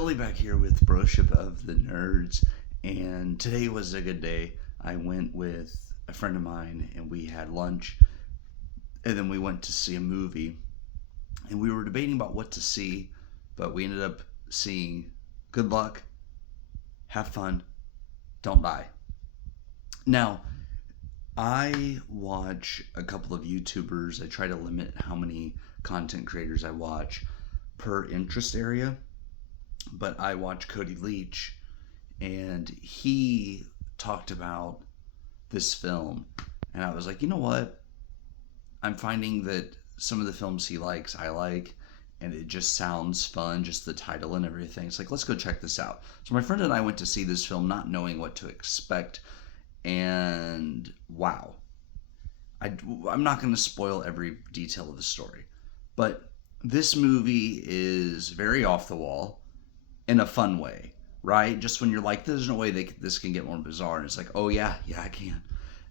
Billy back here with Broship of the Nerds, and today was a good day. I went with a friend of mine and we had lunch, and then we went to see a movie, and we were debating about what to see, but we ended up seeing Good Luck, Have Fun, Don't Die. Now, I watch a couple of YouTubers. I try to limit how many content creators I watch per interest area, but I watch Cody Leach, and he talked about this film, and I was like, you know what? I'm finding that some of the films he likes, I like, and it just sounds fun, just the title and everything. It's like, let's go check this out. So my friend and I went to see this film not knowing what to expect, and wow. I'm not going to spoil every detail of the story, but this movie is very off the wall in a fun way, right? Just when you're like, there's no way this can get more bizarre, and it's like, oh yeah, yeah, I can.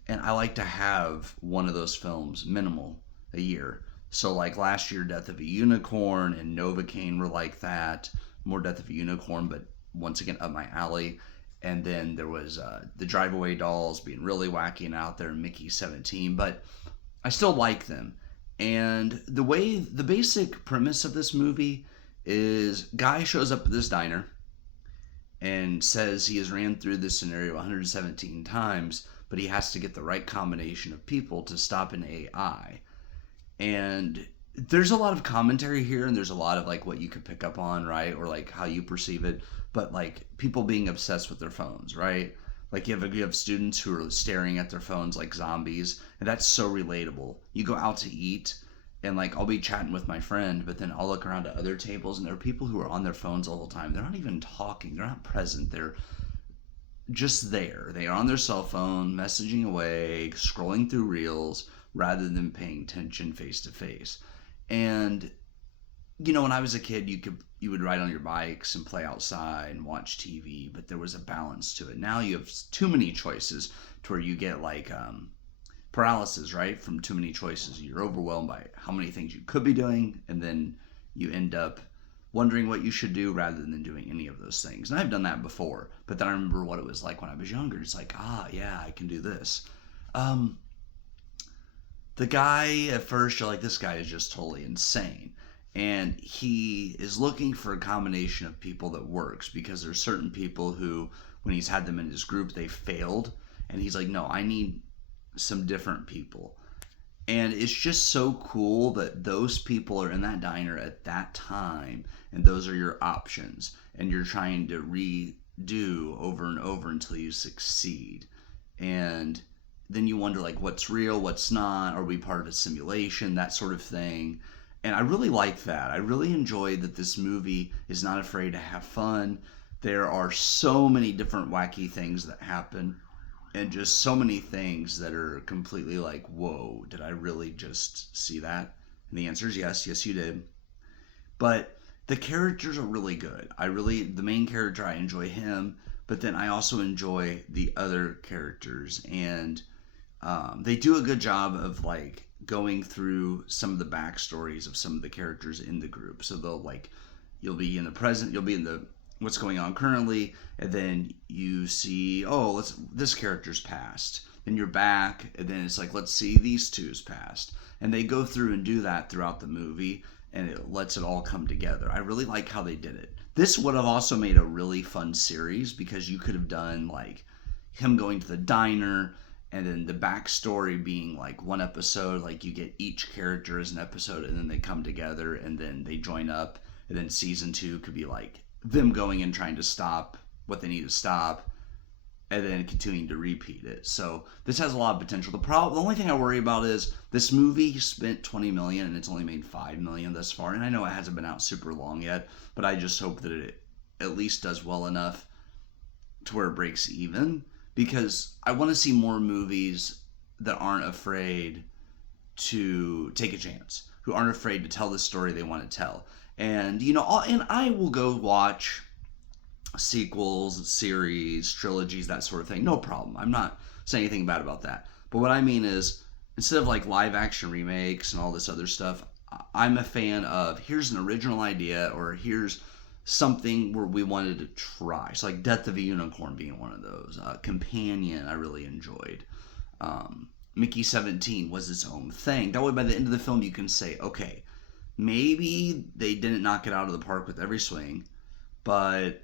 And I like to have one of those films minimal a year. So like last year, Death of a Unicorn and Novocaine were like that. More Death of a Unicorn, but once again up my alley. And then there was the Drive Away Dolls being really wacky and out there, and Mickey 17, but I still like them. And the basic premise of this movie is guy shows up at this diner and says he has ran through this scenario 117 times, but he has to get the right combination of people to stop an AI. And there's a lot of commentary here, and there's a lot of like what you could pick up on, right? Or like how you perceive it, but like people being obsessed with their phones, right? Like you have students who are staring at their phones like zombies, and that's so relatable. You go out to eat, and like I'll be chatting with my friend, but then I'll look around at other tables, and there are people who are on their phones all the time. They're not even talking. They're not present. They're just there. They are on their cell phone, messaging away, scrolling through reels, rather than paying attention face to face. And when I was a kid, you would ride on your bikes and play outside and watch TV, but there was a balance to it. Now you have too many choices to where you get like paralysis, right? From too many choices. You're overwhelmed by how many things you could be doing, and then you end up wondering what you should do rather than doing any of those things. And I've done that before, but then I remember what it was like when I was younger. It's like, yeah, I can do this. Um, the guy at first, you're like, this guy is just totally insane. And he is looking for a combination of people that works, because there's certain people who, when he's had them in his group, they failed. And he's like, no, I need some different people. And it's just so cool that those people are in that diner at that time, and those are your options. And you're trying to redo over and over until you succeed. And then you wonder, like, what's real, what's not, are we part of a simulation, that sort of thing. And I really like that. I really enjoy that this movie is not afraid to have fun. There are so many different wacky things that happen, and just so many things that are completely like, whoa, did I really just see that? And the answer is yes, yes, you did. But the characters are really good. The main character, I enjoy him, but then I also enjoy the other characters. And they do a good job of like going through some of the backstories of some of the characters in the group. So they'll like, you'll be in the present, you'll be in the what's going on currently, and then you see, oh, this character's past. Then you're back, and then it's like, let's see these two's past. And they go through and do that throughout the movie, and it lets it all come together. I really like how they did it. This would have also made a really fun series, because you could have done like him going to the diner, and then the backstory being like one episode, like you get each character as an episode, and then they come together, and then they join up, and then season 2 could be like them going and trying to stop what they need to stop, and then continuing to repeat it. So this has a lot of potential. The only thing I worry about is this movie spent 20 million and it's only made 5 million thus far. And I know it hasn't been out super long yet, but I just hope that it at least does well enough to where it breaks even, because I want to see more movies that aren't afraid to take a chance, who aren't afraid to tell the story they want to tell. And and I will go watch sequels, series, trilogies, that sort of thing. No problem. I'm not saying anything bad about that. But what I mean is, instead of like live action remakes and all this other stuff, I'm a fan of, here's an original idea, or here's something where we wanted to try. So like Death of a Unicorn being one of those. Companion, I really enjoyed. Mickey 17 was its own thing. That way, by the end of the film, you can say, okay, maybe they didn't knock it out of the park with every swing, but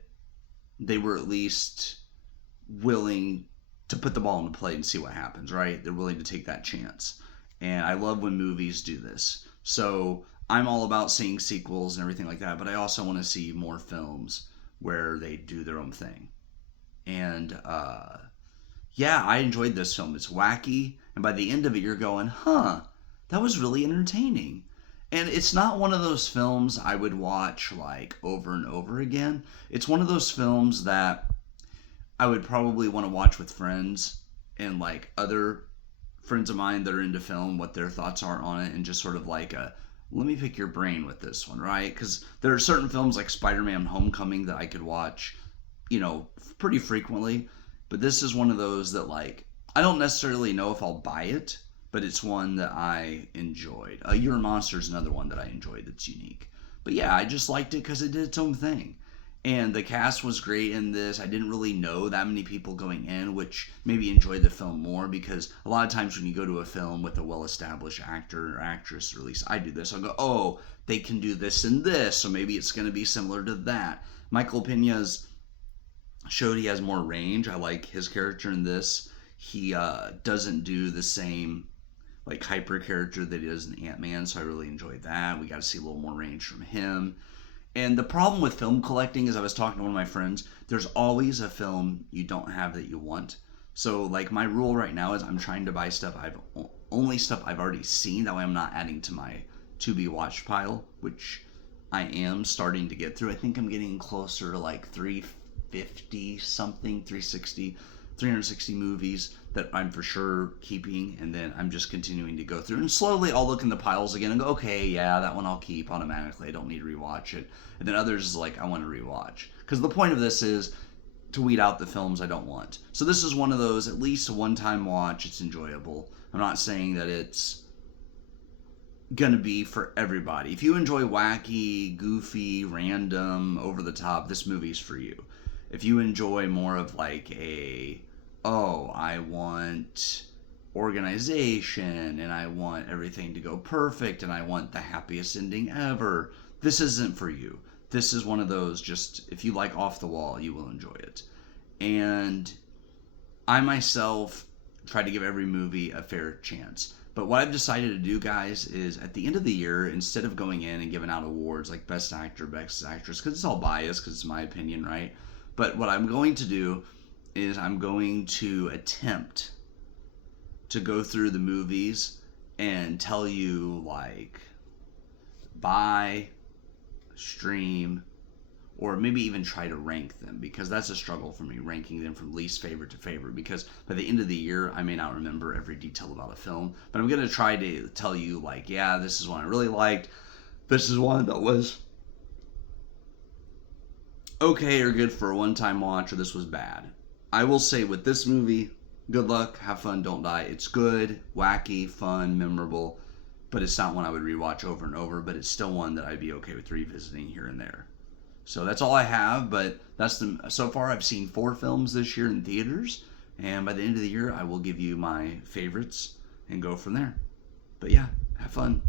they were at least willing to put the ball in the play and see what happens, right? They're willing to take that chance. And I love when movies do this. So I'm all about seeing sequels and everything like that, but I also want to see more films where they do their own thing. And yeah, I enjoyed this film. It's wacky, and by the end of it, you're going, huh, that was really entertaining. And it's not one of those films I would watch like over and over again. It's one of those films that I would probably want to watch with friends and like other friends of mine that are into film, what their thoughts are on it, and just sort of like a let me pick your brain with this one, right? Because there are certain films like Spider-Man: Homecoming that I could watch, pretty frequently. But this is one of those that like I don't necessarily know if I'll buy it, but it's one that I enjoyed. Your Monster is another one that I enjoyed that's unique. But yeah, I just liked it because it did its own thing. And the cast was great in this. I didn't really know that many people going in, which maybe enjoyed the film more because a lot of times when you go to a film with a well-established actor or actress, or at least I do this, I'll go, oh, they can do this and this, so maybe it's going to be similar to that. Michael Pena's showed he has more range. I like his character in this. He doesn't do the same like hyper character that he does in Ant-Man, so I really enjoyed that. We got to see a little more range from him. And the problem with film collecting is I was talking to one of my friends, there's always a film you don't have that you want. So like my rule right now is I'm trying to buy stuff I've already seen. That way I'm not adding to my to be watched pile, which I am starting to get through. I think I'm getting closer to like 350 something, 360 movies that I'm for sure keeping, and then I'm just continuing to go through. And slowly I'll look in the piles again and go, okay, yeah, that one I'll keep automatically. I don't need to rewatch it. And then others is like, I want to rewatch. Because the point of this is to weed out the films I don't want. So this is one of those, at least a one-time watch. It's enjoyable. I'm not saying that it's gonna be for everybody. If you enjoy wacky, goofy, random, over the top, this movie's for you. If you enjoy more of like I want organization and I want everything to go perfect and I want the happiest ending ever, this isn't for you. This is one of those just if you like off the wall, you will enjoy it. And I myself try to give every movie a fair chance. But what I've decided to do, guys, is at the end of the year, instead of going in and giving out awards like Best Actor, Best Actress, because it's all biased, because it's my opinion, right? But what I'm going to do is I'm going to attempt to go through the movies and tell you, like, buy, stream, or maybe even try to rank them, because that's a struggle for me, ranking them from least favorite to favorite, because by the end of the year I may not remember every detail about a film, but I'm going to try to tell you, like, yeah, this is one I really liked, this is one that was okay or good for a one-time watch, or this was bad. I will say with this movie, good luck, have fun, don't die. It's good, wacky, fun, memorable, but it's not one I would rewatch over and over, but it's still one that I'd be okay with revisiting here and there. So that's all I have, but so far I've seen 4 films this year in theaters, and by the end of the year I will give you my favorites and go from there. But yeah, have fun.